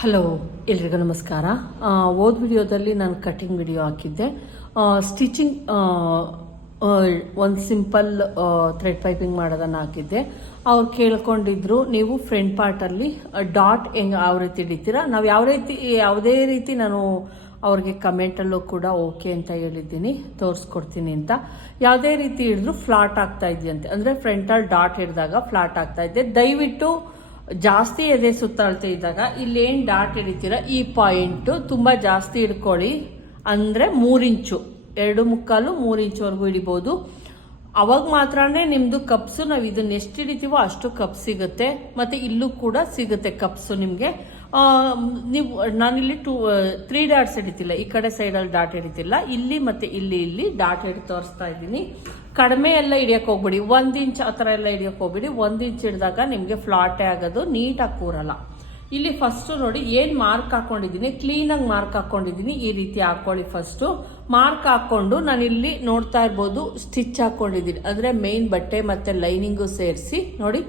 Hello ಎಲ್ರಿಗೂ ನಮಸ್ಕಾರ. ಓದ್ ವಿಡಿಯೋದಲ್ಲಿ ನಾನು ಕಟಿಂಗ್ ವಿಡಿಯೋ ಹಾಕಿದ್ದೆ. ಸ್ಟಿಚಿಂಗ್ ಒಂದು ಸಿಂಪಲ್ ಥ್ರೆಡ್ ಪೈಪಿಂಗ್ ಮಾಡೋದನ್ನು ಹಾಕಿದ್ದೆ. ಅವ್ರು ಕೇಳ್ಕೊಂಡಿದ್ರು, ನೀವು ಫ್ರಂಟ್ ಪಾರ್ಟಲ್ಲಿ ಡಾಟ್ ಹೆಂಗೆ ಯಾವ ರೀತಿ ಹಿಡಿತೀರಾ? ನಾವು ಯಾವ ರೀತಿ, ಯಾವುದೇ ರೀತಿ ನಾನು ಅವ್ರಿಗೆ ಕಮೆಂಟಲ್ಲೂ ಕೂಡ ಓಕೆ ಅಂತ ಹೇಳಿದ್ದೀನಿ, ತೋರಿಸ್ಕೊಡ್ತೀನಿ ಅಂತ. ಯಾವುದೇ ರೀತಿ ಹಿಡಿದ್ರು ಫ್ಲಾಟ್ ಆಗ್ತಾ ಇದೆಯಂತೆ. ಅಂದರೆ ಫ್ರಂಟಲ್ಲಿ ಡಾಟ್ ಹಿಡಿದಾಗ ಫ್ಲಾಟ್ ಆಗ್ತಾ ಇದೆ. ದಯವಿಟ್ಟು ಜಾಸ್ತಿ ಎದೆ ಸುತ್ತಾಳ್ತಾ ಇದ್ದಾಗ ಇಲ್ಲೇನು ಡಾಟ್ ಹಿಡಿತೀರ? ಈ ಪಾಯಿಂಟು ತುಂಬ ಜಾಸ್ತಿ ಹಿಡ್ಕೊಳ್ಳಿ. ಅಂದರೆ ಮೂರಿಂಚು. ಎರಡು ಮುಕ್ಕಾಲು ಮೂರು ಇಂಚುವರೆಗೂ ಹಿಡಿಬೋದು. ಅವಾಗ ಮಾತ್ರ ನಿಮ್ಮದು ಕಪ್ಸು ನಾವು ಇದನ್ನ ಎಷ್ಟು ಹಿಡಿತೀವೋ ಅಷ್ಟು ಕಪ್ ಸಿಗುತ್ತೆ. ಮತ್ತು ಇಲ್ಲೂ ಕೂಡ ಸಿಗುತ್ತೆ ಕಪ್ಸು ನಿಮಗೆ. ನೀವು, ನಾನಿಲ್ಲಿ ಟೂ ತ್ರೀ ಡಾಟ್ಸ್ ಹಿಡಿತಿಲ್ಲ. ಈ ಕಡೆ ಸೈಡಲ್ಲಿ ಡಾಟ್ ಹಿಡಿತಿಲ್ಲ. ಇಲ್ಲಿ ಮತ್ತು ಇಲ್ಲಿ ಇಲ್ಲಿ ಡಾಟ್ ಹಿಡಿ ತೋರಿಸ್ತಾ ಇದ್ದೀನಿ. ಕಡಿಮೆ ಎಲ್ಲ ಹಿಡಿಯಕ್ಕೆ ಹೋಗ್ಬಿಡಿ. ಒಂದು ಇಂಚ್ ಆ ಥರ ಎಲ್ಲ ಹಿಡಿಯಕ್ಕೆ ಹೋಗ್ಬಿಡಿ. ಒಂದು ಇಂಚ್ ಹಿಡಿದಾಗ ನಿಮಗೆ ಫ್ಲಾಟೇ ಆಗೋದು ನೀಟಾಗಿ ಕೂರಲ್ಲ. ಇಲ್ಲಿ ಫಸ್ಟು ನೋಡಿ, ಏನು ಮಾರ್ಕ್ ಹಾಕೊಂಡಿದ್ದೀನಿ? ಕ್ಲೀನಾಗಿ ಮಾರ್ಕ್ ಹಾಕೊಂಡಿದ್ದೀನಿ. ಈ ರೀತಿ ಹಾಕೊಳ್ಳಿ ಫಸ್ಟು ಮಾರ್ಕ್ ಹಾಕ್ಕೊಂಡು ನಾನು ಇಲ್ಲಿ ನೋಡ್ತಾ ಇರ್ಬೋದು ಸ್ಟಿಚ್ ಹಾಕೊಂಡಿದ್ದೀನಿ. ಅಂದ್ರೆ ಮೇನ್ ಬಟ್ಟೆ ಮತ್ತು ಲೈನಿಂಗು ಸೇರಿಸಿ, ನೋಡಿ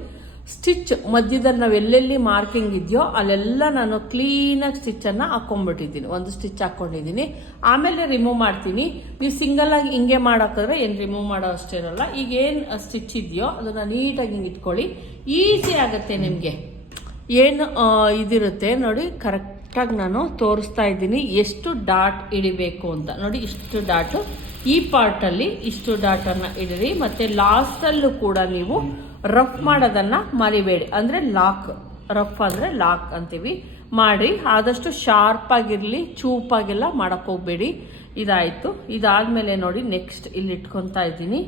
ಸ್ಟಿಚ್ ಮಧ್ಯದಲ್ಲಿ ನಾವು ಎಲ್ಲೆಲ್ಲಿ ಮಾರ್ಕಿಂಗ್ ಇದೆಯೋ ಅಲ್ಲೆಲ್ಲ ನಾನು ಕ್ಲೀನಾಗಿ ಸ್ಟಿಚ್ಚನ್ನು ಹಾಕೊಂಡ್ಬಿಟ್ಟಿದ್ದೀನಿ. ಒಂದು ಸ್ಟಿಚ್ ಹಾಕ್ಕೊಂಡಿದ್ದೀನಿ ಆಮೇಲೆ ರಿಮೂವ್ ಮಾಡ್ತೀನಿ. ನೀವು ಸಿಂಗಲ್ ಆಗಿ ಹಿಂಗೆ ಮಾಡೋಕ್ಕಾದ್ರೆ ಏನು ರಿಮೂವ್ ಮಾಡೋ ಅಷ್ಟೇ ಇರಲ್ಲ. ಈಗ ಏನು ಸ್ಟಿಚ್ ಇದೆಯೋ ಅದನ್ನು ನೀಟಾಗಿ ಹಿಂಗೆ ಇಟ್ಕೊಳ್ಳಿ. ಈಸಿ ಆಗುತ್ತೆ ನಿಮಗೆ. ಏನು ಇದಿರುತ್ತೆ ನೋಡಿ ಕರೆಕ್ಟಾಗಿ ನಾನು ತೋರಿಸ್ತಾ ಇದ್ದೀನಿ. ಎಷ್ಟು ಡಾಟ್ ಹಿಡಿಬೇಕು ಅಂತ. ನೋಡಿ, ಇಷ್ಟು ಡಾಟು. ಈ ಪಾರ್ಟಲ್ಲಿ ಇಷ್ಟು ಡಾಟನ್ನು ಇಡಿರಿ. ಮತ್ತು ಲಾಸ್ಟಲ್ಲೂ ಕೂಡ ನೀವು ರಫ್ ಮಾಡೋದನ್ನು ಮರಿಬೇಡಿ. ಅಂದರೆ ಲಾಕ್ ರಫ್ ಅಂದರೆ ಲಾಕ್ ಅಂತೀವಿ. ಮಾಡಿ ಆದಷ್ಟು ಶಾರ್ಪಾಗಿರಲಿ ಚೂಪಾಗೆಲ್ಲ ಹೋಗ್ಬೇಡಿ. ಇದಾಯಿತು. ಇದಾದಮೇಲೆ ನೋಡಿ ನೆಕ್ಸ್ಟ್ ಇಲ್ಲಿ ಇಟ್ಕೊತಾ ಇದ್ದೀನಿ.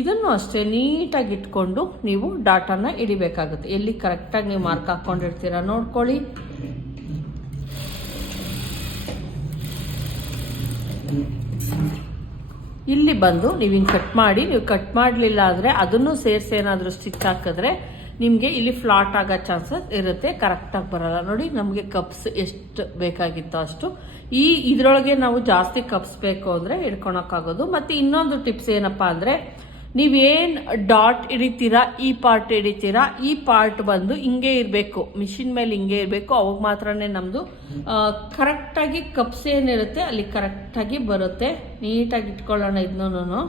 ಇದನ್ನು ಅಷ್ಟೇ ನೀಟಾಗಿ ಇಟ್ಕೊಂಡು ನೀವು ಡಾಟಾನ ಇಡಿಬೇಕಾಗುತ್ತೆ ಎಲ್ಲಿ ಕರೆಕ್ಟಾಗಿ ನೀವು ಮಾರ್ಕ್ ಹಾಕ್ಕೊಂಡಿರ್ತೀರ ನೋಡ್ಕೊಳ್ಳಿ. ಇಲ್ಲಿ ಬಂದು ನೀವು ಹಿಂಗೆ ಕಟ್ ಮಾಡಿ, ನೀವು ಕಟ್ ಮಾಡಲಿಲ್ಲ ಅಂದರೆ ಅದನ್ನು ಸೇರಿಸಿ ಏನಾದರೂ ಸ್ಟಿಚ್ ಹಾಕಿದ್ರೆ ನಿಮಗೆ ಇಲ್ಲಿ ಫ್ಲಾಟ್ ಆಗೋ ಚಾನ್ಸಸ್ ಇರುತ್ತೆ ಕರೆಕ್ಟಾಗಿ ಬರಲ್ಲ. ನೋಡಿ, ನಮಗೆ ಕಪ್ಸ್ ಎಷ್ಟು ಬೇಕಾಗಿತ್ತೋ ಅಷ್ಟು. ಈ ಇದರೊಳಗೆ ನಾವು ಜಾಸ್ತಿ ಕಪ್ಸ್ ಬೇಕು ಅಂದರೆ ಹಿಡ್ಕೊಳಕ್ಕಾಗೋದು. ಮತ್ತು ಇನ್ನೊಂದು ಟಿಪ್ಸ್ ಏನಪ್ಪ ಅಂದರೆ ನೀವೇನು ಡಾಟ್ ಹಿಡಿತೀರಾ, ಈ ಪಾರ್ಟ್ ಹಿಡಿತೀರಾ, ಈ ಪಾರ್ಟ್ ಬಂದು ಹಿಂಗೆ ಇರಬೇಕು. ಮಿಷಿನ್ ಮೇಲೆ ಹಿಂಗೆ ಇರಬೇಕು. ಅವಾಗ ಮಾತ್ರನೇ ನಮ್ಮದು ಕರೆಕ್ಟಾಗಿ ಕಪ್ಸ್ ಏನಿರುತ್ತೆ, ಅಲ್ಲಿ ಕರೆಕ್ಟಾಗಿ ಬರುತ್ತೆ. ನೀಟಾಗಿ ಇಟ್ಕೊಳ್ಳೋಣ ಇದನ್ನೂ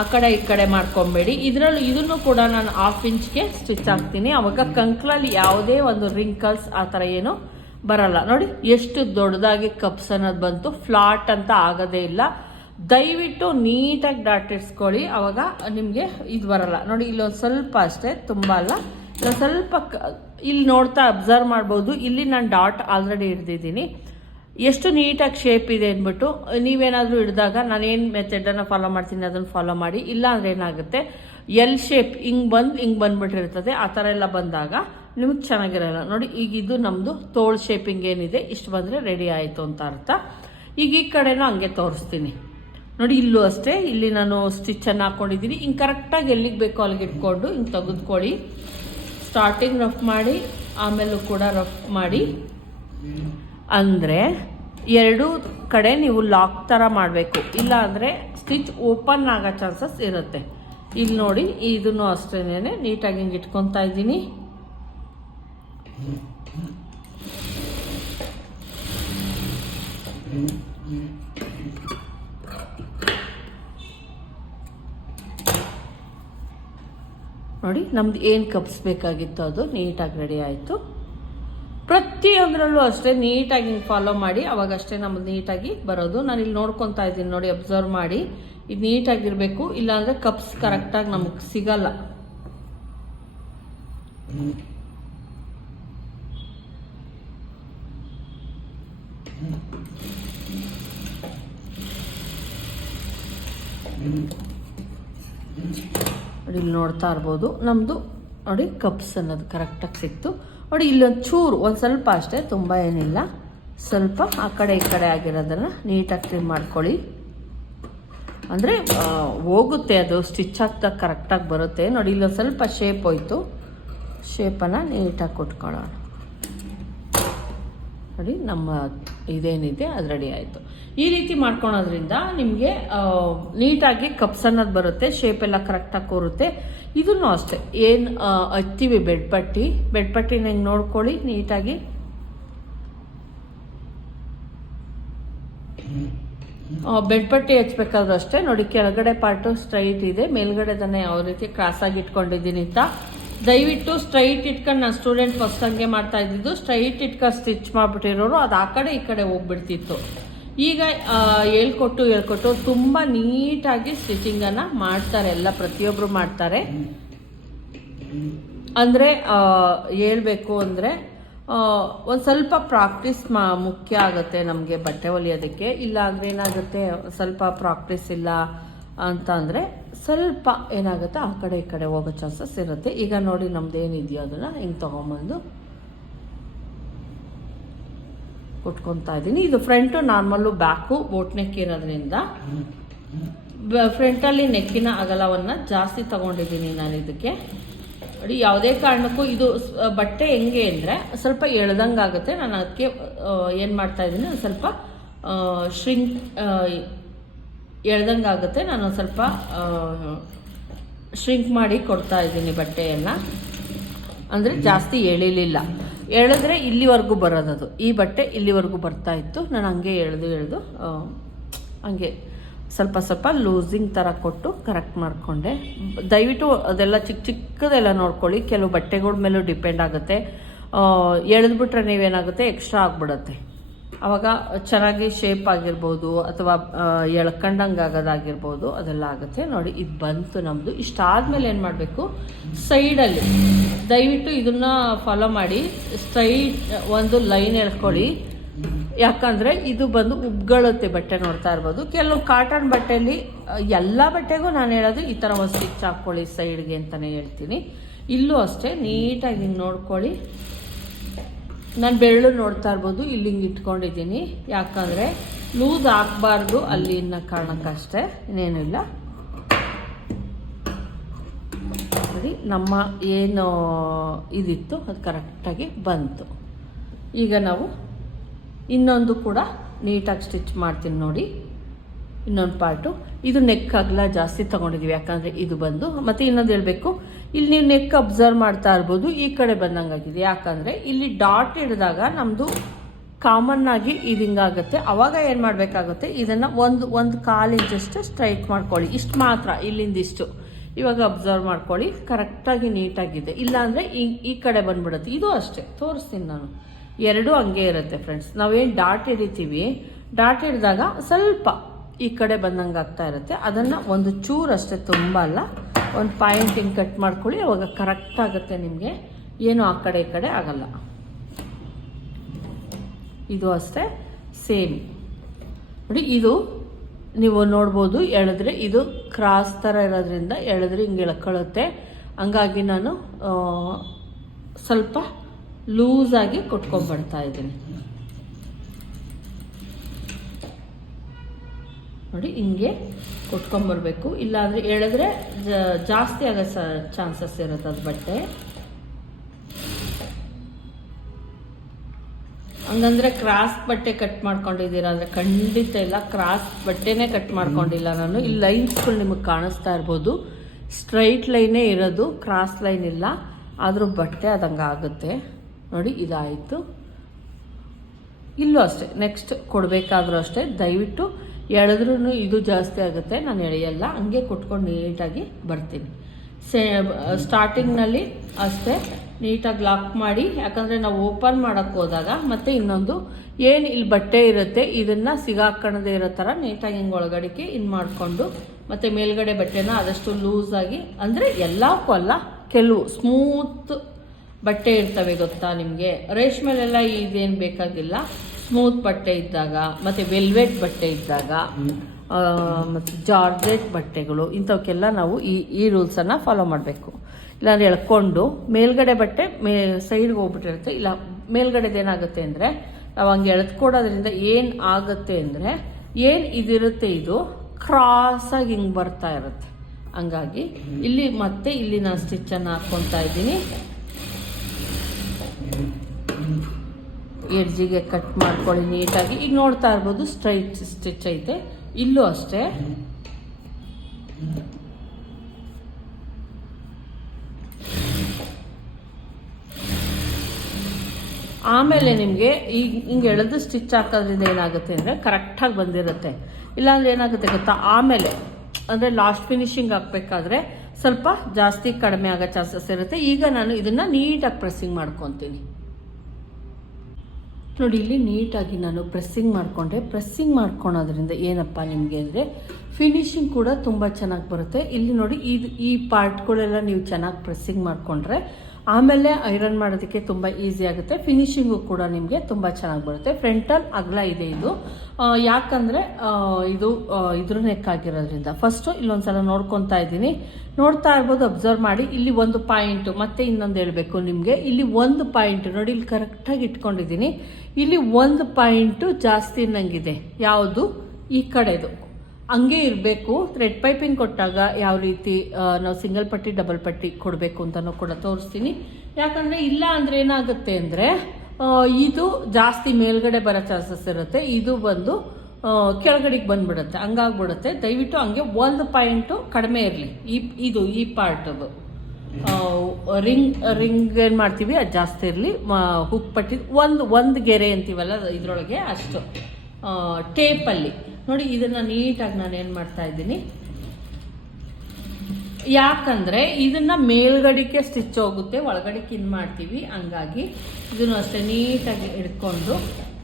ಆ ಕಡೆ, ಈ ಕಡೆ ಮಾಡ್ಕೊಬೇಡಿ. ಇದರಲ್ಲಿ, ಇದನ್ನು ಕೂಡ ನಾನು ಹಾಫ್ ಇಂಚ್ಗೆ ಸ್ಟಿಚ್ ಹಾಕ್ತೀನಿ. ಅವಾಗ ಕಂಕ್ಲಲ್ಲಿ ಯಾವುದೇ ಒಂದು ರಿಂಕಲ್ಸ್ ಆ ಥರ ಏನು ಬರಲ್ಲ. ನೋಡಿ, ಎಷ್ಟು ದೊಡ್ಡದಾಗಿ ಕಪ್ಸ್ ಅನ್ನೋದು ಬಂತು. ಫ್ಲಾಟ್ ಅಂತ ಆಗೋದೇ ಇಲ್ಲ. ದಯವಿಟ್ಟು ನೀಟಾಗಿ ಡಾಟ್ ಇಡ್ಸ್ಕೊಳ್ಳಿ ಅವಾಗ ನಿಮಗೆ ಇದು ಬರಲ್ಲ. ನೋಡಿ, ಇಲ್ಲೊಂದು ಸ್ವಲ್ಪ ಅಷ್ಟೇ, ತುಂಬ ಅಲ್ಲ. ಸ್ವಲ್ಪ ಇಲ್ಲಿ ನೋಡ್ತಾ ಅಬ್ಸರ್ವ್ ಮಾಡ್ಬೋದು. ಇಲ್ಲಿ ನಾನು ಡಾಟ್ ಆಲ್ರೆಡಿ ಹಿಡ್ದಿದ್ದೀನಿ. ಎಷ್ಟು ನೀಟಾಗಿ ಶೇಪ್ ಇದೆ ಅಂದ್ಬಿಟ್ಟು, ನೀವೇನಾದರೂ ಹಿಡಿದಾಗ ನಾನೇನು ಮೆಥಡನ್ನು ಫಾಲೋ ಮಾಡ್ತೀನಿ, ಅದನ್ನು ಫಾಲೋ ಮಾಡಿ. ಇಲ್ಲ ಅಂದರೆ ಏನಾಗುತ್ತೆ, ಎಲ್ ಶೇಪ್ ಹಿಂಗೆ ಬಂದು, ಹಿಂಗೆ ಬಂದ್ಬಿಟ್ಟಿರ್ತದೆ. ಆ ಥರ ಎಲ್ಲ ಬಂದಾಗ ನಿಮಗೆ ಚೆನ್ನಾಗಿರಲ್ಲ. ನೋಡಿ, ಈಗ ಇದು ನಮ್ಮದು ತೋಳ್ ಶೇಪಿಂಗ್ ಏನಿದೆ ಇಷ್ಟು ಬಂದರೆ ರೆಡಿ ಆಯಿತು ಅಂತ ಅರ್ಥ. ಈಗ ಈ ಕಡೆನೂ ಹಂಗೆ ತೋರಿಸ್ತೀನಿ. ನೋಡಿ, ಇಲ್ಲೂ ಅಷ್ಟೇ. ಇಲ್ಲಿ ನಾನು ಸ್ಟಿಚ್ಚನ್ನು ಹಾಕ್ಕೊಂಡಿದ್ದೀನಿ ಹಿಂಗೆ ಕರೆಕ್ಟಾಗಿ ಎಲ್ಲಿಗೆ ಬೇಕೋ ಅಲ್ಲಿಗೆ ಇಟ್ಕೊಂಡು ಹಿಂಗೆ ತೆಗೆದುಕೊಳ್ಳಿ. ಸ್ಟಾರ್ಟಿಂಗ್ ರಫ್ ಮಾಡಿ, ಆಮೇಲೂ ಕೂಡ ರಫ್ ಮಾಡಿ. ಅಂದರೆ, ಎರಡು ಕಡೆ ನೀವು ಲಾಕ್ ಥರ ಮಾಡಬೇಕು. ಇಲ್ಲ ಅಂದರೆ ಸ್ಟಿಚ್ ಓಪನ್ ಆಗೋ ಚಾನ್ಸಸ್ ಇರುತ್ತೆ. ಇಲ್ಲಿ ನೋಡಿ, ಇದನ್ನು ಅಷ್ಟೇನೆ ನೀಟಾಗಿ ಹಿಂಗೆ ಇಟ್ಕೊತಾ ಇದ್ದೀನಿ. ನೋಡಿ, ನಮ್ದು ಏನು ಕಪ್ಸ್ ಬೇಕಾಗಿತ್ತು ಅದು ನೀಟಾಗಿ ರೆಡಿ ಆಯಿತು. ಪ್ರತಿಯೊಂದರಲ್ಲೂ ಅಷ್ಟೇ ನೀಟಾಗಿ ಫಾಲೋ ಮಾಡಿ, ಅವಾಗ ಅಷ್ಟೇ ನಮ್ಮದು ನೀಟಾಗಿ ಬರೋದು. ನಾನು ಇಲ್ಲಿ ನೋಡ್ಕೊತಾ ಇದ್ದೀನಿ ನೋಡಿ ಅಬ್ಸರ್ವ್ ಮಾಡಿ. ಇದು ನೀಟಾಗಿರಬೇಕು, ಇಲ್ಲಾಂದರೆ ಕಪ್ಸ್ ಕರೆಕ್ಟಾಗಿ ನಮಗೆ ಸಿಗಲ್ಲ. ನೋಡಿ ಇಲ್ಲಿ ನೋಡ್ತಾ ಇರ್ಬೋದು. ನಮ್ಮದು ನೋಡಿ ಕಪ್ಸ್ ಅನ್ನೋದು ಕರೆಕ್ಟಾಗಿ ಸಿಕ್ತು. ನೋಡಿ ಇಲ್ಲೊಂದು ಚೂರು, ಒಂದು ಸ್ವಲ್ಪ ಅಷ್ಟೇ, ತುಂಬ ಏನಿಲ್ಲ. ಸ್ವಲ್ಪ ಆ ಕಡೆ ಈ ಕಡೆ ಆಗಿರೋದನ್ನು ನೀಟಾಗಿ ಕ್ಲೀನ್ ಮಾಡ್ಕೊಳ್ಳಿ. ಅಂದರೆ ಹೋಗುತ್ತೆ ಅದು ಸ್ಟಿಚ್ ಆಗ್ತಾ ಕರೆಕ್ಟಾಗಿ ಬರುತ್ತೆ. ನೋಡಿ, ಇಲ್ಲೊಂದು ಸ್ವಲ್ಪ ಶೇಪ್ ಹೋಯ್ತು. ಶೇಪನ್ನು ನೀಟಾಗಿ ಕೊಟ್ಕೊಳ್ಳೋಣ. ನೋಡಿ, ನಮ್ಮ ಇದೇನಿದೆ, ಅದು ರೆಡಿ ಆಯಿತು. ಈ ರೀತಿ ಮಾಡ್ಕೊಳೋದ್ರಿಂದ ನಿಮಗೆ ನೀಟಾಗಿ ಕಪ್ಸ್ ಅನ್ನೋದು ಬರುತ್ತೆ ಶೇಪ್ ಎಲ್ಲ ಕರೆಕ್ಟಾಗಿ ಕೂರುತ್ತೆ. ಇದನ್ನು ಅಷ್ಟೇ, ಏನು ಹಚ್ತೀವಿ ಬೆಡ್ಪಟ್ಟಿ ಬೆಡ್ಪಟ್ಟಿನ ಹಿಂಗೆ ನೋಡ್ಕೊಳ್ಳಿ, ನೀಟಾಗಿ. ಬೆಡ್ಪಟ್ಟಿ ಹಚ್ಬೇಕಾದ್ರೂ ಅಷ್ಟೇ, ನೋಡಿ ಕೆಳಗಡೆ ಪಾರ್ಟು ಸ್ಟ್ರೈಟ್ ಇದೆ, ಮೇಲ್ಗಡೆ ತಾನೇ ಯಾವ ರೀತಿ ಕ್ರಾಸಾಗಿ ಇಟ್ಕೊಂಡಿದ್ದೀನಿ ಅಂತ. ದಯವಿಟ್ಟು ಸ್ಟ್ರೈಟ್ ಇಟ್ಕೊಂಡು ನಾನು ಸ್ಟೂಡೆಂಟ್ ಫಸ್ಟ್ ಹಂಗೆ ಮಾಡ್ತಾ ಇದ್ದಿದ್ದು, ಸ್ಟ್ರೈಟ್ ಇಟ್ಕೊಂಡು ಸ್ಟಿಚ್ ಮಾಡಿಬಿಟ್ಟಿರೋರು, ಅದು ಆ ಕಡೆ ಈ ಕಡೆ ಹೋಗ್ಬಿಡ್ತಿತ್ತು. ಈಗ ಹೇಳ್ಕೊಟ್ಟು ಹೇಳ್ಕೊಟ್ಟು ತುಂಬ ನೀಟಾಗಿ ಸ್ಟಿಚಿಂಗನ್ನು ಮಾಡ್ತಾರೆ, ಎಲ್ಲ ಪ್ರತಿಯೊಬ್ಬರು ಮಾಡ್ತಾರೆ. ಅಂದರೆ ಹೇಳಬೇಕು ಅಂದರೆ ಒಂದು ಸ್ವಲ್ಪ ಪ್ರಾಕ್ಟೀಸ್ ಮಾ, ಮುಖ್ಯ ಆಗುತ್ತೆ ನಮಗೆ ಬಟ್ಟೆ ಹೊಲಿಯೋದಕ್ಕೆ. ಇಲ್ಲ ಅಂದರೆ ಏನಾಗುತ್ತೆ ಸ್ವಲ್ಪ ಪ್ರಾಕ್ಟೀಸ್ ಇಲ್ಲ. ಅಂತ ಅಂದರೆ ಸ್ವಲ್ಪ ಏನಾಗುತ್ತೆ, ಆ ಕಡೆ ಈ ಕಡೆ ಹೋಗೋ ಚಾನ್ಸಸ್ ಇರುತ್ತೆ. ಈಗ ನೋಡಿ ನಮ್ದು ಏನಿದೆಯೋ ಅದನ್ನು ಹಿಂಗೆ ತೊಗೊಂಬಂದು ಕೊಟ್ಕೊತಾ ಇದ್ದೀನಿ. ಇದು front normal back boat neck ಇರೋದ್ರಿಂದ. ಫ್ರಂಟಲ್ಲಿ ನೆಕ್ಕಿನ ಅಗಲವನ್ನು ಜಾಸ್ತಿ ತಗೊಂಡಿದ್ದೀನಿ ನಾನು ಇದಕ್ಕೆ. ನೋಡಿ, ಯಾವುದೇ ಕಾರಣಕ್ಕೂ ಇದು ಬಟ್ಟೆ ಹೆಂಗೆ ಅಂದರೆ ಸ್ವಲ್ಪ ಎಳ್ದಂಗೆ ಆಗುತ್ತೆ ನಾನು ಅದಕ್ಕೆ ಏನು ಮಾಡ್ತಾ ಇದ್ದೀನಿ, ಸ್ವಲ್ಪ ಶ್ರಿಂಕ್ ಎಳ್ದಂಗೆ ಆಗುತ್ತೆ ನಾನು ಸ್ವಲ್ಪ ಶ್ರಿಂಕ್ ಮಾಡಿ ಕೊಡ್ತಾ ಇದ್ದೀನಿ ಬಟ್ಟೆಯನ್ನು. ಅಂದರೆ ಜಾಸ್ತಿ ಎಳಿಲಿಲ್ಲ. ಎಳೆದ್ರೆ ಇಲ್ಲಿವರೆಗೂ ಬರೋದದು. ಈ ಬಟ್ಟೆ ಇಲ್ಲಿವರೆಗೂ ಬರ್ತಾ ಇತ್ತು. ನಾನು ಹಂಗೆ ಎಳೆದು ಎಳೆದು ಹಂಗೆ ಸ್ವಲ್ಪ ಸ್ವಲ್ಪ ಲೂಸಿಂಗ್ ಥರ ಕೊಟ್ಟು ಕರೆಕ್ಟ್ ಮಾಡಿಕೊಂಡೆ. ದಯವಿಟ್ಟು ಅದೆಲ್ಲ ಚಿಕ್ಕ ಚಿಕ್ಕದೆಲ್ಲ ನೋಡ್ಕೊಳ್ಳಿ. ಕೆಲವು ಬಟ್ಟೆಗಳ ಮೇಲೂ ಡಿಪೆಂಡ್ ಆಗುತ್ತೆ. ಎಳೆದ್ಬಿಟ್ರೆ ನೀವೇನಾಗುತ್ತೆ, ಎಕ್ಸ್ಟ್ರಾ ಆಗಿಬಿಡುತ್ತೆ. ಅವಾಗ ಚೆನ್ನಾಗಿ ಶೇಪ್ ಆಗಿರ್ಬೋದು ಅಥವಾ ಎಳ್ಕಂಡಂಗೆ ಆಗೋದಾಗಿರ್ಬೋದು ಅದೆಲ್ಲ ಆಗುತ್ತೆ. ನೋಡಿ, ಇದು ಬಂತು ನಮ್ಮದು ಇಷ್ಟಾದ್ಮೇಲೆ ಏನು ಮಾಡಬೇಕು? ಸೈಡಲ್ಲಿ ದಯವಿಟ್ಟು ಇದನ್ನು ಫಾಲೋ ಮಾಡಿ. ಸ್ಟ್ರೈಟ್ ಒಂದು ಲೈನ್ ಎಳ್ಕೊಳ್ಳಿ. ಯಾಕಂದರೆ ಇದು ಬಂದು ಉಬ್ಗಳುತ್ತೆ ಬಟ್ಟೆ ನೋಡ್ತಾ ಇರ್ಬೋದು. ಕೆಲವು ಕಾಟನ್ ಬಟ್ಟೆಯಲ್ಲಿ ಎಲ್ಲ ಬಟ್ಟೆಗೂ ನಾನು ಹೇಳೋದು ಈ ಥರ ಒಂದು ಸ್ಟಿಚ್ ಹಾಕ್ಕೊಳ್ಳಿ ಸೈಡ್ಗೆ ಅಂತಲೇ ಹೇಳ್ತೀನಿ. ಇಲ್ಲೂ ಅಷ್ಟೇ, ನೀಟಾಗಿ ನೋಡ್ಕೊಳ್ಳಿ. ನಾನು ಬೆರಳು ನೋಡ್ತಾ ಇರ್ಬೋದು, ಇಲ್ಲಿ ಹಿಂಗೆ ಇಟ್ಕೊಂಡಿದ್ದೀನಿ. ಯಾಕಂದರೆ ಲೂಸ್ ಹಾಕ್ಬಾರ್ದು ಅಲ್ಲಿನ ಕಾರಣಕ್ಕಷ್ಟೇ ಇನ್ನೇನಿಲ್ಲ ನೋಡಿ ನಮ್ಮ ಏನು ಇದಿತ್ತು, ಅದು ಕರೆಕ್ಟಾಗಿ ಬಂತು. ಈಗ ನಾವು ಇನ್ನೊಂದು ಕೂಡ ನೀಟಾಗಿ ಸ್ಟಿಚ್ ಮಾಡ್ತೀನಿ ನೋಡಿ. ಇನ್ನೊಂದು ಪಾರ್ಟು. ಇದು ನೆಕ್ ಅಗಲ ಜಾಸ್ತಿ ತೊಗೊಂಡಿದ್ದೀವಿ ಯಾಕಂದರೆ ಇದು ಬಂದು. ಮತ್ತು ಇನ್ನೊಂದು ಹೇಳಬೇಕು ಇಲ್ಲಿ ನೀವು ನೆಕ್ ಅಬ್ಸರ್ವ್ ಮಾಡ್ತಾ ಇರ್ಬೋದು, ಈ ಕಡೆ ಬಂದಂಗಾಗಿದೆ. ಯಾಕಂದರೆ ಇಲ್ಲಿ ಡಾಟ್ ಹಿಡಿದಾಗ ನಮ್ಮದು ಕಾಮನ್ ಆಗಿ ಇದು ಹಿಂಗಾಗುತ್ತೆ ಅವಾಗ ಏನು ಮಾಡಬೇಕಾಗುತ್ತೆ? ಇದನ್ನು ಒಂದು ಒಂದು ಕಾಲು ಇಂಚಷ್ಟು ಸ್ಟ್ರೈಟ್ ಮಾಡ್ಕೊಳ್ಳಿ. ಇಷ್ಟು ಮಾತ್ರ, ಇಲ್ಲಿಂದ ಇಷ್ಟು. ಇವಾಗ ಅಬ್ಸರ್ವ್ ಮಾಡ್ಕೊಳ್ಳಿ. ಕರೆಕ್ಟಾಗಿ ನೀಟಾಗಿದೆ ಇಲ್ಲಾಂದರೆ ಈ ಈ ಕಡೆ ಬಂದ್ಬಿಡುತ್ತೆ. ಇದು ಅಷ್ಟೇ. ತೋರಿಸ್ತೀನಿ ನಾನು. ಎರಡೂ ಹಂಗೆ ಇರುತ್ತೆ ಫ್ರೆಂಡ್ಸ್ ನಾವೇನು ಡಾಟ್ ಹಿಡಿತೀವಿ? ಡಾಟ್ ಹಿಡಿದಾಗ ಸ್ವಲ್ಪ ಈ ಕಡೆ ಬಂದಂಗೆ ಆಗ್ತಾ ಇರುತ್ತೆ. ಅದನ್ನು ಒಂದು ಚೂರು ಅಷ್ಟೇ ತುಂಬ ಅಲ್ಲ ಒಂದು ಪಾಯಿಂಟ್ ಹಿಂಗೆ ಕಟ್ ಮಾಡ್ಕೊಳ್ಳಿ, ಅವಾಗ ಕರೆಕ್ಟ್ ಆಗುತ್ತೆ ನಿಮಗೆ. ಏನು ಆ ಕಡೆ ಈ ಕಡೆ ಆಗಲ್ಲ. ಇದು ಅಷ್ಟೇ, ಸೇಮ್. ನೋಡಿ, ಇದು ನೀವು ನೋಡ್ಬೋದು, ಎಳೆದ್ರೆ ಇದು ಕ್ರಾಸ್ ಥರ ಇರೋದ್ರಿಂದ ಎಳೆದ್ರೆ ಹಿಂಗೆ ಎಳ್ಕೊಳ್ಳುತ್ತೆ. ಹಂಗಾಗಿ ನಾನು ಸ್ವಲ್ಪ ಲೂಸಾಗಿ ಕೊಟ್ಕೊಂಡ್ಬರ್ತಾ ಇದ್ದೀನಿ. ನೋಡಿ, ಹಿಂಗೆ ಕೊಟ್ಕೊಂಬರ್ಬೇಕು. ಇಲ್ಲಾಂದರೆ ಹೇಳಿದ್ರೆ ಜಾಸ್ತಿ ಆಗೋ ಸ ಚಾನ್ಸಸ್ ಇರುತ್ತೆ ಅದು ಬಟ್ಟೆ. ಹಂಗಂದ್ರೆ ಕ್ರಾಸ್ ಬಟ್ಟೆ ಕಟ್ ಮಾಡ್ಕೊಂಡಿದ್ದೀರಾ ಅಂದರೆ ಖಂಡಿತ ಇಲ್ಲ ಕ್ರಾಸ್ ಬಟ್ಟೆನೇ ಕಟ್ ಮಾಡ್ಕೊಂಡಿಲ್ಲ ನಾನು. ಈ ಲೈನ್ಸ್ಗಳು ನಿಮಗೆ ಕಾಣಿಸ್ತಾ ಇರ್ಬೋದು. ಸ್ಟ್ರೈಟ್ ಲೈನೇ ಇರೋದು ಕ್ರಾಸ್ ಲೈನ್ ಇಲ್ಲ. ಆದರೂ ಬಟ್ಟೆ ಅದಂಗೆ ಆಗುತ್ತೆ. ನೋಡಿ, ಇದಾಯಿತು. ಇಲ್ಲೂ ಅಷ್ಟೇ ನೆಕ್ಸ್ಟ್ ಕೊಡಬೇಕಾದ್ರೂ ಅಷ್ಟೇ. ದಯವಿಟ್ಟು ಎಳೆದ್ರೂ ಇದು ಜಾಸ್ತಿ ಆಗುತ್ತೆ, ನಾನು ಎಳೆಯಲ್ಲ. ಹಂಗೆ ಕೊಟ್ಕೊಂಡು ನೀಟಾಗಿ ಬರ್ತೀನಿ. ಸೇ, ಸ್ಟಾರ್ಟಿಂಗ್ನಲ್ಲಿ ಅಷ್ಟೇ, ನೀಟಾಗಿ ಲಾಕ್ ಮಾಡಿ, ಯಾಕಂದರೆ ನಾವು ಓಪನ್ ಮಾಡೋಕ್ಕೆ ಹೋದಾಗ ಮತ್ತು ಇನ್ನೊಂದು ಏನು ಇಲ್ಲಿ ಬಟ್ಟೆ ಇರುತ್ತೆ, ಇದನ್ನು ಸಿಗಾಕಣದೇ ಇರೋ ಥರ ನೀಟಾಗಿ ಹಿಂಗೆ ಒಳಗಡೆಗೆ ಇನ್ ಮಾಡಿಕೊಂಡು, ಮತ್ತು ಮೇಲ್ಗಡೆ ಬಟ್ಟೆನ ಆದಷ್ಟು ಲೂಸಾಗಿ ಅಂದರೆ ಎಲ್ಲಕ್ಕೂ ಅಲ್ಲ, ಕೆಲವು ಸ್ಮೂತ್ ಬಟ್ಟೆ ಇರ್ತವೆ ಗೊತ್ತಾ ನಿಮಗೆ? ರೇಷ್ಮೆಲೆಲ್ಲ ಇದೇನು ಬೇಕಾಗಿಲ್ಲ. ಸ್ಮೂತ್ ಬಟ್ಟೆ ಇದ್ದಾಗ, ಮತ್ತು ವೆಲ್ವೆಟ್ ಬಟ್ಟೆ ಇದ್ದಾಗ ಮತ್ತು ಜಾರ್ಜೆಟ್ ಬಟ್ಟೆಗಳು, ಇಂಥವಕ್ಕೆಲ್ಲ ನಾವು ಈ ಈ ರೂಲ್ಸನ್ನು ಫಾಲೋ ಮಾಡಬೇಕು. ಇಲ್ಲಾಂದ್ರೆ ಎಳ್ಕೊಂಡು ಮೇಲ್ಗಡೆ ಬಟ್ಟೆ ಮೇ ಸೈಡ್ಗೆ ಹೋಗ್ಬಿಟ್ಟಿರುತ್ತೆ. ಇಲ್ಲ ಮೇಲ್ಗಡೆದೇನಾಗುತ್ತೆ ಅಂದರೆ, ನಾವು ಹಂಗೆ ಎಳೆದ್ಕೊಡೋದ್ರಿಂದ ಏನು ಆಗುತ್ತೆ ಅಂದರೆ, ಏನು ಇದಿರುತ್ತೆ ಇದು ಕ್ರಾಸಾಗಿ ಹಿಂಗೆ ಬರ್ತಾ ಇರುತ್ತೆ. ಹಂಗಾಗಿ, ಇಲ್ಲಿ ಮತ್ತೆ ಇಲ್ಲಿ ನಾನು ಸ್ಟಿಚ್ಚನ್ನು ಹಾಕ್ಕೊತಾ ಇದ್ದೀನಿ. ಎಡ್ಜಿಗೆ ಕಟ್ ಮಾಡ್ಕೊಳ್ಳಿ ನೀಟಾಗಿ. ಈಗ ನೋಡ್ತಾ ಇರ್ಬೋದು ಸ್ಟ್ರೈಟ್, ಸ್ಟಿಚ್ ಐತೆ. ಇಲ್ಲೂ ಅಷ್ಟೇ. ಆಮೇಲೆ ನಿಮಗೆ ಈಗ ಹಿಂಗೆ ಎಳೆದು ಸ್ಟಿಚ್ ಹಾಕೋದ್ರಿಂದ ಏನಾಗುತ್ತೆ ಅಂದರೆ ಕರೆಕ್ಟಾಗಿ ಬಂದಿರುತ್ತೆ. ಇಲ್ಲಾಂದ್ರೆ ಏನಾಗುತ್ತೆ ಗೊತ್ತಾ? ಆಮೇಲೆ, ಅಂದರೆ ಲಾಸ್ಟ್ ಫಿನಿಶಿಂಗ್ ಹಾಕ್ಬೇಕಾದ್ರೆ ಸ್ವಲ್ಪ ಜಾಸ್ತಿ ಕಡಿಮೆ ಆಗೋ ಚಾನ್ಸಸ್ ಇರುತ್ತೆ. ಈಗ ನಾನು ಇದನ್ನು ನೀಟಾಗಿ ಪ್ರೆಸ್ಸಿಂಗ್ ಮಾಡ್ಕೊತೀನಿ. ನೋಡಿ, ಇಲ್ಲಿ ನೀಟಾಗಿ ನಾನು ಪ್ರೆಸ್ಸಿಂಗ್ ಮಾಡಿಕೊಂಡೆ. ಪ್ರೆಸ್ಸಿಂಗ್ ಮಾಡ್ಕೊಳೋದ್ರಿಂದ ಏನಪ್ಪ ನಿಮಗೆ ಅಂದರೆ ಫಿನಿಶಿಂಗ್ ಕೂಡ ತುಂಬ ಚೆನ್ನಾಗಿ ಬರುತ್ತೆ. ಇಲ್ಲಿ ನೋಡಿ, ಇದು ಈ ಪಾರ್ಟ್ಗಳೆಲ್ಲ ನೀವು ಚೆನ್ನಾಗಿ ಪ್ರೆಸ್ಸಿಂಗ್ ಮಾಡಿಕೊಂಡ್ರೆ ಆಮೇಲೆ ಐರನ್ ಮಾಡೋದಕ್ಕೆ ತುಂಬ ಈಸಿ ಆಗುತ್ತೆ. ಫಿನಿಶಿಂಗು ಕೂಡ ನಿಮಗೆ ತುಂಬ ಚೆನ್ನಾಗಿ ಬರುತ್ತೆ. ಫ್ರಂಟಲ್ ಅಗಲ ಇದೆ ಇದು. ಯಾಕಂದರೆ ಇದು ಇದ್ರ ನೆಕ್ ಆಗಿರೋದ್ರಿಂದ. ಫಸ್ಟು ಇಲ್ಲೊಂದ್ಸಲ ನೋಡ್ಕೊತಾ ಇದ್ದೀನಿ. ನೋಡ್ತಾ ಇರ್ಬೋದು ಅಬ್ಸರ್ವ್ ಮಾಡಿ. ಇಲ್ಲಿ ಒಂದು ಪಾಯಿಂಟು ಮತ್ತೆ ಇನ್ನೊಂದು ಹೇಳಬೇಕು ನಿಮಗೆ. ಇಲ್ಲಿ ಒಂದು ಪಾಯಿಂಟ್ ನೋಡಿ, ಇಲ್ಲಿ ಕರೆಕ್ಟಾಗಿ ಇಟ್ಕೊಂಡಿದ್ದೀನಿ. ಇಲ್ಲಿ ಒಂದು ಪಾಯಿಂಟು ಜಾಸ್ತಿ ನಂಗಿದೆ. ಯಾವುದು? ಈ ಕಡೆದು. ಹಂಗೆ ಇರಬೇಕು ಥ್ರೆಡ್ ಪೈಪಿಂಗ್ ಕೊಟ್ಟಾಗ ಯಾವ ರೀತಿ ನಾವು ಸಿಂಗಲ್ ಪಟ್ಟಿ ಡಬಲ್ ಪಟ್ಟಿ ಕೊಡಬೇಕು ಅಂತಲೂ ಕೂಡ ತೋರಿಸ್ತೀನಿ. ಯಾಕಂದರೆ ಇಲ್ಲ ಅಂದರೆ ಏನಾಗುತ್ತೆ ಅಂದರೆ ಇದು ಜಾಸ್ತಿ ಮೇಲ್ಗಡೆ ಬರೋ ಚಾನ್ಸಸ್ ಇರುತ್ತೆ. ಇದು ಬಂದು ಕೆಳಗಡೆಗೆ ಬಂದ್ಬಿಡುತ್ತೆ, ಹಂಗಾಗ್ಬಿಡುತ್ತೆ. ದಯವಿಟ್ಟು ಹಂಗೆ ಒಂದು ಪಾಯಿಂಟು ಕಡಿಮೆ ಇರಲಿ. ಈ, ಇದು ಈ ಪಾರ್ಟ್ ರಿಂಗ್ ರಿಂಗ್ ಏನು ಮಾಡ್ತೀವಿ, ಅದು ಜಾಸ್ತಿ ಇರಲಿ. ಹುಕ್ ಪಟ್ಟಿ, ಒಂದು ಒಂದು ಗೆರೆ ಅಂತೀವಲ್ಲ, ಇದರೊಳಗೆ ಅಷ್ಟು. ಟೇಪಲ್ಲಿ ನೋಡಿ, ಇದನ್ನು ನೀಟಾಗಿ ನಾನು ಏನು ಮಾಡ್ತಾ ಇದ್ದೀನಿ. ಯಾಕಂದರೆ ಇದನ್ನ ಮೇಲ್ಗಡಿಕೆ ಸ್ಟಿಚ್ ಹೋಗುತ್ತೆ, ಒಳಗಡೆ ಇನ್ ಮಾಡ್ತೀವಿ. ಹಂಗಾಗಿ ಇದನ್ನು ಅಷ್ಟೇ ನೀಟಾಗಿ ಹಿಡ್ಕೊಂಡು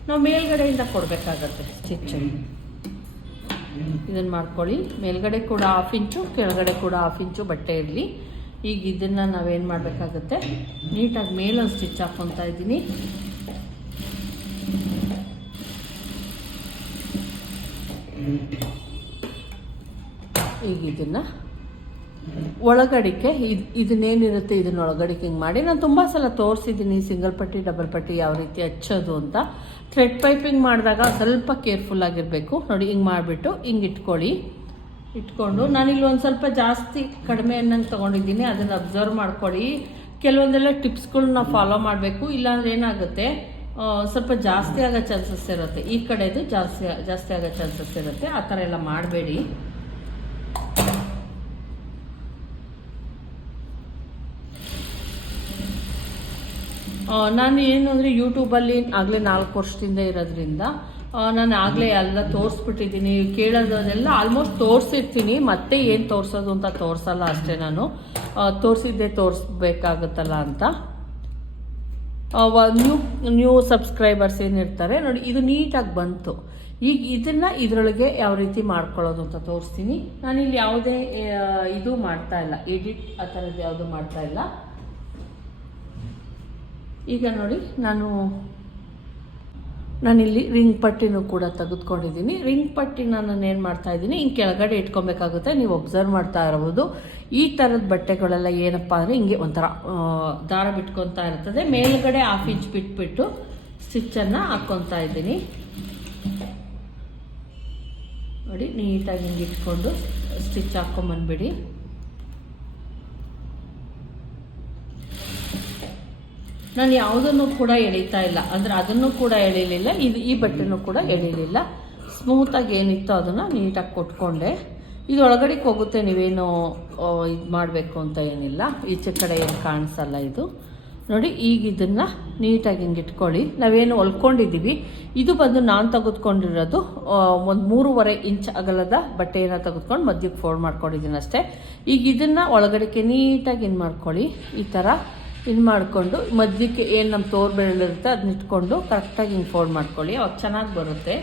ನಾವು ಮೇಲ್ಗಡೆಯಿಂದ ಕೊಡಬೇಕಾಗತ್ತೆ ಸ್ಟಿಚ್ಚನ್ನು ಇದನ್ನು ಮಾಡ್ಕೊಳ್ಳಿ. ಮೇಲ್ಗಡೆ ಕೂಡ ಹಾಫ್ ಇಂಚು ಕೆಳಗಡೆ ಕೂಡ ಹಾಫ್ ಇಂಚು ಬಟ್ಟೆ ಇರಲಿ. ಈಗ ಇದನ್ನು ನಾವೇನು ಮಾಡಬೇಕಾಗತ್ತೆ, ನೀಟಾಗಿ ಮೇಲೊಂದು ಸ್ಟಿಚ್ ಹಾಕ್ಕೊತಾ ಇದ್ದೀನಿ. ಈಗ ಇದನ್ನ ಒಳಗಡಿಕೆ, ಇದು, ಇದನ್ನೇನಿರುತ್ತೆ ಇದನ್ನ ಒಳಗಡಿಕೆ ಹಿಂಗೆ ಮಾಡಿ. ನಾನು ತುಂಬ ಸಲ ತೋರಿಸಿದ್ದೀನಿ ಸಿಂಗಲ್ ಪಟ್ಟಿ ಡಬಲ್ ಪಟ್ಟಿ ಯಾವ ರೀತಿ ಹಚ್ಚೋದು ಅಂತ. ಥ್ರೆಡ್ ಪೈಪಿಂಗ್ ಮಾಡಿದಾಗ ಸ್ವಲ್ಪ ಕೇರ್ಫುಲ್ ಆಗಿರಬೇಕು. ನೋಡಿ, ಹಿಂಗೆ ಮಾಡಿಬಿಟ್ಟು ಹಿಂಗೆ ಇಟ್ಕೊಳ್ಳಿ. ಇಟ್ಕೊಂಡು ನಾನಿಲ್ಲಿ ಒಂದು ಸ್ವಲ್ಪ ಜಾಸ್ತಿ ಕಡಿಮೆ ಅನ್ನಂಗೆ ತೊಗೊಂಡಿದ್ದೀನಿ. ಅದನ್ನು ಅಬ್ಸರ್ವ್ ಮಾಡ್ಕೊಳ್ಳಿ. ಕೆಲವೊಂದೆಲ್ಲ ಟಿಪ್ಸ್ಗಳನ್ನ ಫಾಲೋ ಮಾಡಬೇಕು. ಇಲ್ಲಾಂದ್ರೆ ಏನಾಗುತ್ತೆ? ಸ್ವಲ್ಪ ಜಾಸ್ತಿ ಆಗೋ ಚಾನ್ಸಸ್ ಇರುತ್ತೆ. ಈ ಕಡೆದು ಜಾಸ್ತಿ ಜಾಸ್ತಿ ಆಗೋ ಚಾನ್ಸಸ್ ಇರುತ್ತೆ. ಆ ಥರ ಎಲ್ಲ ಮಾಡಬೇಡಿ. ನಾನು ಏನು ಅಂದರೆ ಯೂಟ್ಯೂಬಲ್ಲಿ ಆಗಲೇ ನಾಲ್ಕು ವರ್ಷದಿಂದ ಇರೋದ್ರಿಂದ ನಾನು ಆಗಲೇ ಎಲ್ಲ ತೋರಿಸ್ಬಿಟ್ಟಿದ್ದೀನಿ. ಕೇಳೋದನ್ನೆಲ್ಲ ಆಲ್ಮೋಸ್ಟ್ ತೋರಿಸಿರ್ತೀನಿ. ಮತ್ತೆ ಏನು ತೋರಿಸೋದು ಅಂತ ತೋರಿಸಲ್ಲ ಅಷ್ಟೇ ನಾನು. ತೋರಿಸಿದ್ದೆ ತೋರಿಸ್ಬೇಕಾಗುತ್ತಲ್ಲ ಅಂತ. ನ್ಯೂ ನ್ಯೂ ಸಬ್ಸ್ಕ್ರೈಬರ್ಸ್ ಏನಿರ್ತಾರೆ ನೋಡಿ, ಇದು ನೀಟಾಗಿ ಬಂತು. ಈಗ ಇದನ್ನು ಇದರೊಳಗೆ ಯಾವ ರೀತಿ ಮಾಡ್ಕೊಳ್ಳೋದು ಅಂತ ತೋರಿಸ್ತೀನಿ. ನಾನಿಲ್ಲಿ ಯಾವುದೇ ಇದು ಮಾಡ್ತಾ ಇಲ್ಲ. ಎಡಿಟ್ ಆ ಥರದ್ದು ಯಾವುದು ಮಾಡ್ತಾ ಇಲ್ಲ. ಈಗ ನೋಡಿ, ನಾನು ನಾನಿಲ್ಲಿ ರಿಂಗ್ ಪಟ್ಟಿನೂ ಕೂಡ ತೆಗೆದುಕೊಂಡಿದ್ದೀನಿ. ರಿಂಗ್ ಪಟ್ಟಿನ ನಾನು ಏನು ಮಾಡ್ತಾ ಇದ್ದೀನಿ ಹಿಂಗೆ ಕೆಳಗಡೆ ಇಟ್ಕೊಬೇಕಾಗುತ್ತೆ. ನೀವು ಒಬ್ಸರ್ವ್ ಮಾಡ್ತಾ ಇರ್ಬೋದು ಈ ಥರದ ಬಟ್ಟೆಗಳೆಲ್ಲ ಏನಪ್ಪ ಅಂದರೆ ಹಿಂಗೆ ಒಂಥರ ದಾರ ಬಿಟ್ಕೊತಾ ಇರ್ತದೆ. ಮೇಲುಗಡೆ ಹಾಫ್ ಇಂಚ್ ಬಿಟ್ಬಿಟ್ಟು ಸ್ಟಿಚ್ಚನ್ನು ಹಾಕ್ಕೊತಾ ಇದ್ದೀನಿ. ನೋಡಿ, ನೀಟಾಗಿ ಹಿಂಗೆ ಇಟ್ಕೊಂಡು ಸ್ಟಿಚ್ ಹಾಕ್ಕೊಂಬಂದ್ಬಿಡಿ ನಾನು ಯಾವುದನ್ನು ಕೂಡ ಎಳಿತಾ ಇಲ್ಲ. ಅಂದರೆ ಅದನ್ನು ಕೂಡ ಎಳೀಲಿಲ್ಲ, ಇದು ಈ ಬಟ್ಟೆನೂ ಕೂಡ ಎಳೀಲಿಲ್ಲ. ಸ್ಮೂತಾಗಿ ಏನಿತ್ತು ಅದನ್ನು ನೀಟಾಗಿ ಕೊಟ್ಕೊಂಡೆ. ಇದು ಒಳಗಡೆಗೆ ಹೋಗುತ್ತೆ ನೀವೇನು ಇದು ಮಾಡಬೇಕು ಅಂತ ಏನಿಲ್ಲ. ಈಚೆ ಕಡೆ ಏನು ಕಾಣಿಸಲ್ಲ ಇದು. ನೋಡಿ, ಈಗ ಇದನ್ನು ನೀಟಾಗಿ ಹಿಂಗೆ ಇಟ್ಕೊಳ್ಳಿ. ನಾವೇನು ಹೊಲ್ಕೊಂಡಿದ್ದೀವಿ. ಇದು ಬಂದು ನಾನು ತೆಗೆದುಕೊಂಡಿರೋದು ಒಂದು ಮೂರುವರೆ ಇಂಚ್ ಅಗಲದ ಬಟ್ಟೆಯನ್ನು ತೆಗೆದುಕೊಂಡು ಮಧ್ಯಕ್ಕೆ ಫೋಲ್ಡ್ ಮಾಡ್ಕೊಂಡಿದ್ದೀನಿ ಅಷ್ಟೇ ಈಗ ಇದನ್ನು ಒಳಗಡೆಗೆ ನೀಟಾಗಿ ಏನು ಮಾಡ್ಕೊಳ್ಳಿ. ಈ ಥರ ಇದು ಮಾಡಿಕೊಂಡು, ಮಧ್ಯಕ್ಕೆ ಏನು ನಮ್ಮ ತೋರ್ ಬೆರಳಿರುತ್ತೆ ಅದನ್ನ ಇಟ್ಕೊಂಡು ಕರೆಕ್ಟಾಗಿ ಹಿಂಗೆ ಫೋಲ್ಡ್ ಮಾಡ್ಕೊಳ್ಳಿ. ಅವಾಗ ಚೆನ್ನಾಗಿ ಬರುತ್ತೆ.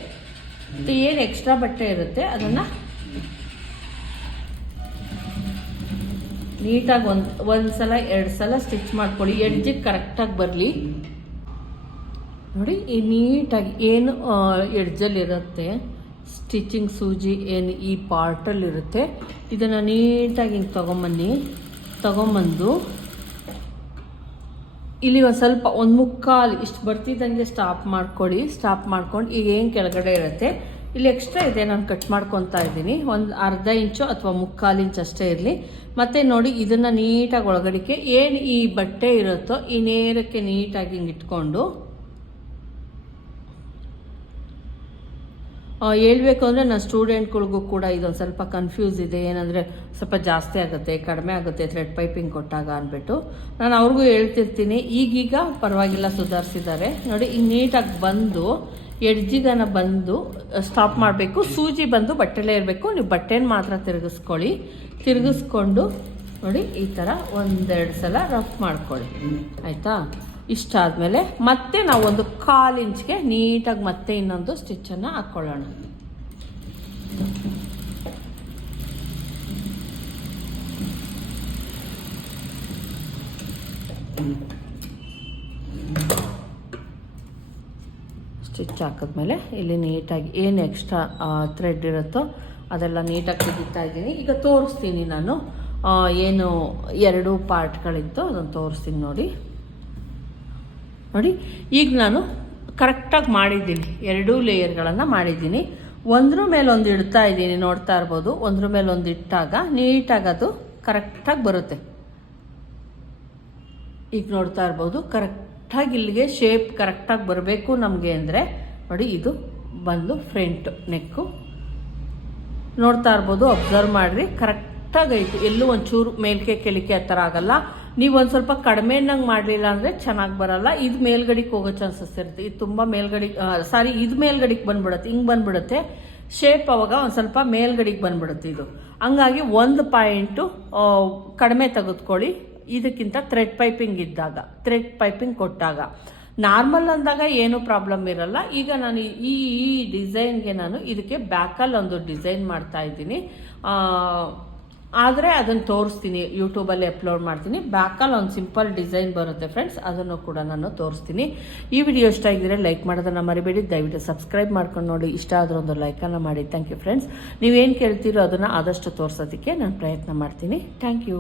ಮತ್ತು ಏನು ಎಕ್ಸ್ಟ್ರಾ ಬಟ್ಟೆ ಇರುತ್ತೆ ಅದನ್ನು ನೀಟಾಗಿ ಒಂದು ಒಂದು ಸಲ, ಎರಡು ಸಲ ಸ್ಟಿಚ್ ಮಾಡ್ಕೊಳ್ಳಿ. ಎಡ್ಜಿಗೆ ಕರೆಕ್ಟಾಗಿ ಬರಲಿ. ನೋಡಿ, ಈ ನೀಟಾಗಿ ಏನು ಎಡ್ಜಲ್ಲಿರುತ್ತೆ ಸ್ಟಿಚಿಂಗ್ ಸೂಜಿ ಏನು ಈ ಪಾರ್ಟಲ್ಲಿರುತ್ತೆ ಇದನ್ನು ನೀಟಾಗಿ ಹಿಂಗೆ ತೊಗೊಂಬನ್ನಿ. ತೊಗೊಂಬಂದು ಇಲ್ಲಿ ಒಂದು ಸ್ವಲ್ಪ ಒಂದು ಮುಕ್ಕಾಲು ಇಷ್ಟು ಬರ್ತಿದ್ದಂಗೆ ಸ್ಟಾಪ್ ಮಾಡ್ಕೊಳ್ಳಿ ಸ್ಟಾಪ್ ಮಾಡ್ಕೊಂಡು ಈಗ ಏನು ಕೆಳಗಡೆ ಇರುತ್ತೆ? ಇಲ್ಲಿ ಎಕ್ಸ್ಟ್ರಾ ಇದೆ, ನಾನು ಕಟ್ ಮಾಡ್ಕೊತಾ ಇದ್ದೀನಿ. ಒಂದು ಅರ್ಧ ಇಂಚು ಅಥವಾ ಮುಕ್ಕಾಲು ಇಂಚ್ ಅಷ್ಟೇ ಇರಲಿ. ಮತ್ತು ನೋಡಿ, ಇದನ್ನು ನೀಟಾಗಿ ಒಳಗಡಿಕೆ ಏನು ಈ ಬಟ್ಟೆ ಇರುತ್ತೋ ಈ ನೇರಕ್ಕೆ ನೀಟಾಗಿ ಹಿಂಗೆ ಇಟ್ಕೊಂಡು ಹೇಳ್ಬೇಕು ಅಂದರೆ ನನ್ನ ಸ್ಟೂಡೆಂಟ್ಗಳಿಗೂ ಕೂಡ ಇದೊಂದು ಸ್ವಲ್ಪ ಕನ್ಫ್ಯೂಸ್ ಇದೆ. ಏನಂದರೆ ಸ್ವಲ್ಪ ಜಾಸ್ತಿ ಆಗುತ್ತೆ, ಕಡಿಮೆ ಆಗುತ್ತೆ ಥ್ರೆಡ್ ಪೈಪಿಂಗ್ ಕೊಟ್ಟಾಗ ಅಂದ್ಬಿಟ್ಟು ನಾನು ಅವ್ರಿಗೂ ಹೇಳ್ತಿರ್ತೀನಿ. ಈಗೀಗ ಪರವಾಗಿಲ್ಲ ಸುಧಾರಿಸಿದ್ದಾರೆ ನೋಡಿ ಈಗ ನೀಟಾಗಿ ಬಂದು, ಎಡ್ಜಿಗನ ಬಂದು ಸ್ಟಾಪ್ ಮಾಡಬೇಕು. ಸೂಜಿ ಬಂದು ಬಟ್ಟೆಲೇ ಇರಬೇಕು. ನೀವು ಬಟ್ಟೆನ ಮಾತ್ರ ತಿರುಗಿಸ್ಕೊಳ್ಳಿ. ತಿರುಗಿಸ್ಕೊಂಡು, ನೋಡಿ, ಈ ಥರ ಒಂದೆರಡು ಸಲ ರಫ್ ಮಾಡ್ಕೊಳ್ಳಿ. ಆಯಿತಾ? ಇಷ್ಟಾದಮೇಲೆ ಮತ್ತೆ ನಾವು ಒಂದು ಕಾಲು ಇಂಚ್ಗೆ ನೀಟಾಗಿ ಮತ್ತೆ ಇನ್ನೊಂದು ಸ್ಟಿಚ್ಚನ್ನು ಹಾಕ್ಕೊಳ್ಳೋಣ ಸ್ಟಿಚ್ ಹಾಕಿದ್ಮೇಲೆ ಇಲ್ಲಿ ನೀಟಾಗಿ ಏನು ಎಕ್ಸ್ಟ್ರಾ ಥ್ರೆಡ್ ಇರುತ್ತೋ ಅದೆಲ್ಲ ನೀಟಾಗಿ ತೆಗಿತಾ ಇದ್ದೀನಿ. ಈಗ ತೋರಿಸ್ತೀನಿ ನಾನು ಏನು ಎರಡು ಪಾರ್ಟ್ಗಳಿತ್ತು ಅದನ್ನು ತೋರಿಸ್ತೀನಿ ನೋಡಿ. ನೋಡಿ, ಈಗ ನಾನು ಕರೆಕ್ಟಾಗಿ ಮಾಡಿದ್ದೀನಿ. ಎರಡೂ ಲೇಯರ್ಗಳನ್ನು ಮಾಡಿದ್ದೀನಿ. ಒಂದ್ರ ಮೇಲೆ ಒಂದು ಇಡ್ತಾ ಇದ್ದೀನಿ, ನೋಡ್ತಾ ಇರ್ಬೋದು. ಒಂದ್ರ ಮೇಲೆ ಒಂದು ಇಟ್ಟಾಗ ನೀಟಾಗಿ ಅದು ಕರೆಕ್ಟಾಗಿ ಬರುತ್ತೆ. ಈಗ ನೋಡ್ತಾ ಇರ್ಬೋದು ಕರೆಕ್ಟಾಗಿ ಇಲ್ಲಿಗೆ ಶೇಪ್ ಕರೆಕ್ಟಾಗಿ ಬರಬೇಕು ನಮಗೆ ಅಂದರೆ, ನೋಡಿ, ಇದು ಬಂದು ಫ್ರಂಟ್ ನೆಕ್ಕು ನೋಡ್ತಾ ಇರ್ಬೋದು ಅಬ್ಸರ್ವ್ ಮಾಡಿರಿ ಕರೆಕ್ಟಾಗಿ ಐತಿ. ಎಲ್ಲೂ ಒಂಚೂರು ಮೇಲ್ಕೆ ಕೆಳಿಕೆ ಆ ಥರ ಆಗಲ್ಲ. ನೀವು ಒಂದು ಸ್ವಲ್ಪ ಕಡಿಮೆನಂಗೆ ಮಾಡಲಿಲ್ಲ ಅಂದರೆ ಚೆನ್ನಾಗಿ ಬರಲ್ಲ. ಇದು ಮೇಲ್ಗಡೆಗೆ ಹೋಗೋ ಚಾನ್ಸಸ್ ಇರುತ್ತೆ. ಇದು ತುಂಬ ಮೇಲ್ಗಡೆಗೆ ಸಾರಿ, ಇದು ಮೇಲ್ಗಡೆಗೆ ಬಂದ್ಬಿಡುತ್ತೆ. ಹಿಂಗೆ ಬಂದ್ಬಿಡುತ್ತೆ. ಶೇಪ್ ಅವಾಗ ಒಂದು ಸ್ವಲ್ಪ ಮೇಲ್ಗಡೆಗೆ ಬಂದ್ಬಿಡುತ್ತೆ ಇದು. ಹಂಗಾಗಿ ಒಂದು ಪಾಯಿಂಟು ಕಡಿಮೆ ತೆಗೆದುಕೊಳ್ಳಿ. ಇದಕ್ಕಿಂತ ಥ್ರೆಡ್ ಪೈಪಿಂಗ್ ಇದ್ದಾಗ ಥ್ರೆಡ್ ಪೈಪಿಂಗ್ ಕೊಟ್ಟಾಗ. ನಾರ್ಮಲ್ ಅಂದಾಗ ಏನೂ ಪ್ರಾಬ್ಲಮ್ ಇರಲ್ಲ. ಈಗ ನಾನು ಈ ಈ ಡಿಸೈನ್ಗೆ ನಾನು ಇದಕ್ಕೆ ಬ್ಯಾಕಲ್ಲಿ ಒಂದು ಡಿಸೈನ್ ಮಾಡ್ತಾ ಇದ್ದೀನಿ. ಆದರೆ ಅದನ್ನು ತೋರಿಸ್ತೀನಿ ಯೂಟ್ಯೂಬಲ್ಲಿ ಅಪ್ಲೋಡ್ ಮಾಡ್ತೀನಿ. ಬ್ಯಾಕಲ್ಲಿ ಒಂದು ಸಿಂಪಲ್ ಡಿಸೈನ್ ಬರುತ್ತೆ ಫ್ರೆಂಡ್ಸ್ ಅದನ್ನು ಕೂಡ ನಾನು ತೋರಿಸ್ತೀನಿ. ಈ ವಿಡಿಯೋ ಇಷ್ಟ ಆಗಿದ್ರೆ ಲೈಕ್ ಮಾಡೋದನ್ನು ಮರಿಬೇಡಿ. ದಯವಿಟ್ಟು ಸಬ್ಸ್ಕ್ರೈಬ್ ಮಾಡ್ಕೊಂಡು ನೋಡಿ. ಇಷ್ಟ ಆದರೂ ಒಂದು ಲೈಕನ್ನು ಮಾಡಿ. ಥ್ಯಾಂಕ್ ಯು ಫ್ರೆಂಡ್ಸ್ ನೀವೇನು ಕೇಳ್ತೀರೋ ಅದನ್ನು ಆದಷ್ಟು ತೋರಿಸೋದಕ್ಕೆ ನಾನು ಪ್ರಯತ್ನ ಮಾಡ್ತೀನಿ. Thank you